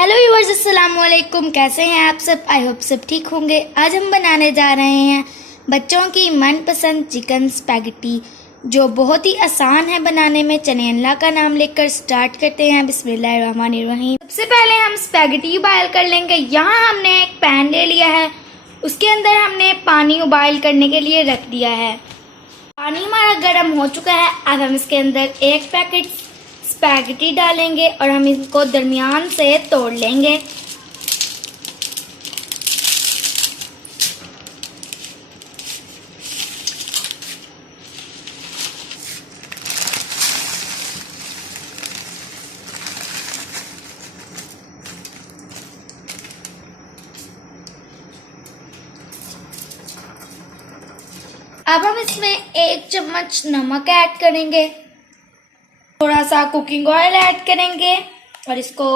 Hello viewers, अस्सलाम वालेकुम। कैसे हैं आप सब? आई होप सब ठीक होंगे। आज हम बनाने जा रहे हैं बच्चों की मनपसंद चिकन स्पैगेटी, जो बहुत ही आसान है बनाने में। चलिए अल्लाह का नाम लेकर स्टार्ट करते हैं। बिस्मिल्लाहिर्रहमानिर्रहीम। सबसे पहले हम स्पैगेटी उबाल कर लेंगे। यहाँ हमने एक पैन ले लिया है, उसके अंदर हमने पानी उबाल करने के लिए रख दिया है। पानी हमारा गर्म हो चुका है। अब हम इसके अंदर एक पैकेट स्पैगेटी डालेंगे और हम इसको दरमियान से तोड़ लेंगे। अब हम इसमें 1 चम्मच नमक ऐड करेंगे, थोड़ा सा कुकिंग ऑयल ऐड करेंगे और इसको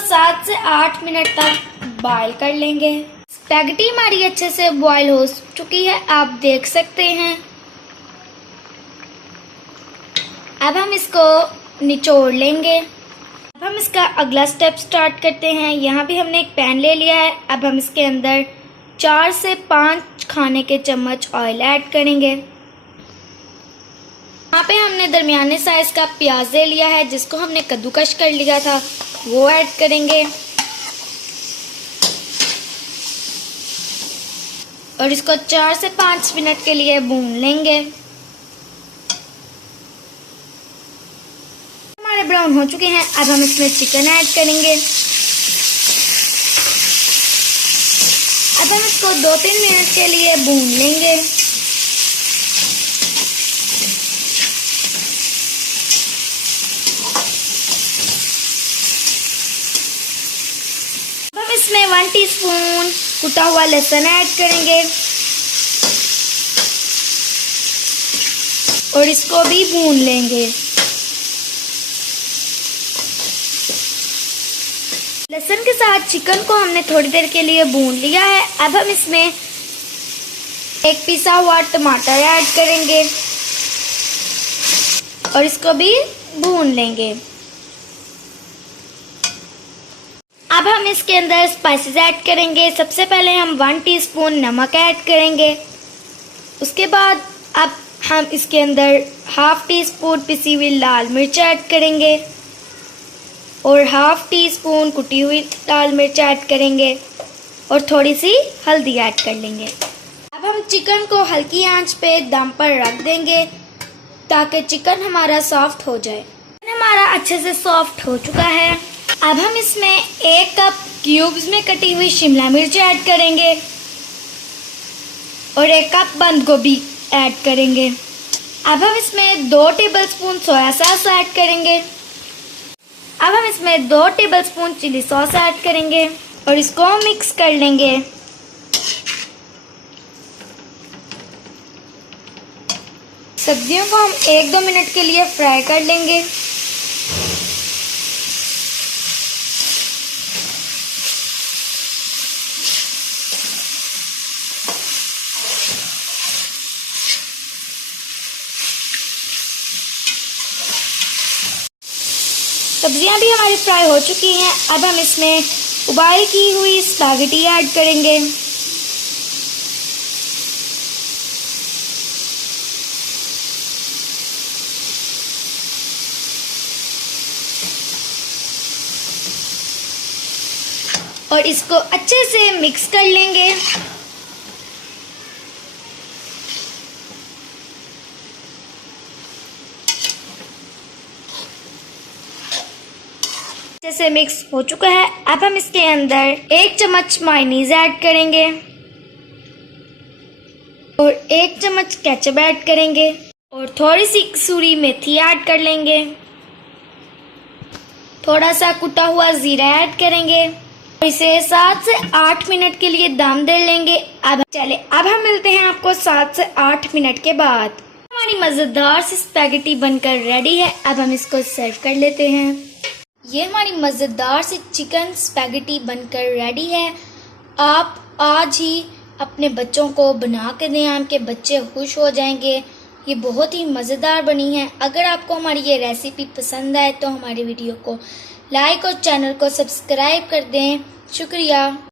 7 से 8 मिनट तक बॉईल कर लेंगे। स्पैगेटी हमारी अच्छे से बॉईल हो चुकी है, आप देख सकते हैं। अब हम इसको निचोड़ लेंगे। अब हम इसका अगला स्टेप स्टार्ट करते हैं। यहाँ भी हमने एक पैन ले लिया है। अब हम इसके अंदर 4 से 5 खाने के चम्मच ऑयल ऐड करेंगे। यहाँ पे हमने दरमियाने साइज का प्याज ले लिया है, जिसको हमने कद्दूकश कर लिया था, वो ऐड करेंगे और इसको 4 से 5 मिनट के लिए भून लेंगे। हमारे ब्राउन हो चुके हैं। अब हम इसमें चिकन ऐड करेंगे। अब हम इसको 2-3 मिनट के लिए भून लेंगे। इसमें 1 टीस्पून कुटा हुआ लहसुन ऐड करेंगे और इसको भी भून लेंगे। लहसुन के साथ चिकन को हमने थोड़ी देर के लिए भून लिया है। अब हम इसमें एक पिसा हुआ टमाटर ऐड करेंगे और इसको भी भून लेंगे। अब हम इसके अंदर स्पाइसेस ऐड करेंगे। सबसे पहले हम 1 टीस्पून नमक ऐड करेंगे। उसके बाद अब हम इसके अंदर 1/2 टीस्पून पिसी हुई लाल मिर्च ऐड करेंगे और 1/2 टीस्पून कुटी हुई लाल मिर्च ऐड करेंगे और थोड़ी सी हल्दी ऐड कर लेंगे। अब हम चिकन को हल्की आंच पे दम पर रख देंगे ताकि चिकन हमारा सॉफ्ट हो जाए। हमारा अच्छे से सॉफ्ट हो चुका है। अब हम इसमें 1 कप क्यूब्स में कटी हुई शिमला मिर्च ऐड करेंगे और 1 कप बंद गोभी ऐड करेंगे। अब हम इसमें 2 टेबलस्पून सोया सॉस ऐड करेंगे। अब हम इसमें 2 टेबलस्पून चिली सॉस ऐड करेंगे और इसको मिक्स कर लेंगे। सब्जियों को हम 1-2 मिनट के लिए फ्राई कर लेंगे। सब्जियां भी हमारी फ्राई हो चुकी हैं। अब हम इसमें उबाल की हुई स्पैगेटी ऐड करेंगे और इसको अच्छे से मिक्स कर लेंगे। जैसे मिक्स हो चुका है। अब हम इसके अंदर 1 चम्मच मायोनीज ऐड करेंगे और 1 चम्मच केचप ऐड करेंगे और थोड़ी सी कसूरी मेथी ऐड कर लेंगे। थोड़ा सा कुटा हुआ जीरा ऐड करेंगे और इसे 7 से 8 मिनट के लिए दम दे लेंगे। अब हम मिलते हैं आपको 7 से 8 मिनट के बाद। हमारी मजेदार सी स्पैगेटी बनकर रेडी है। अब हम इसको सर्व कर लेते हैं। ये हमारी मज़ेदार सी चिकन स्पैगेटी बनकर रेडी है। आप आज ही अपने बच्चों को बना के दें, आपके बच्चे खुश हो जाएंगे। ये बहुत ही मज़ेदार बनी है। अगर आपको हमारी ये रेसिपी पसंद आए तो हमारी वीडियो को लाइक और चैनल को सब्सक्राइब कर दें। शुक्रिया।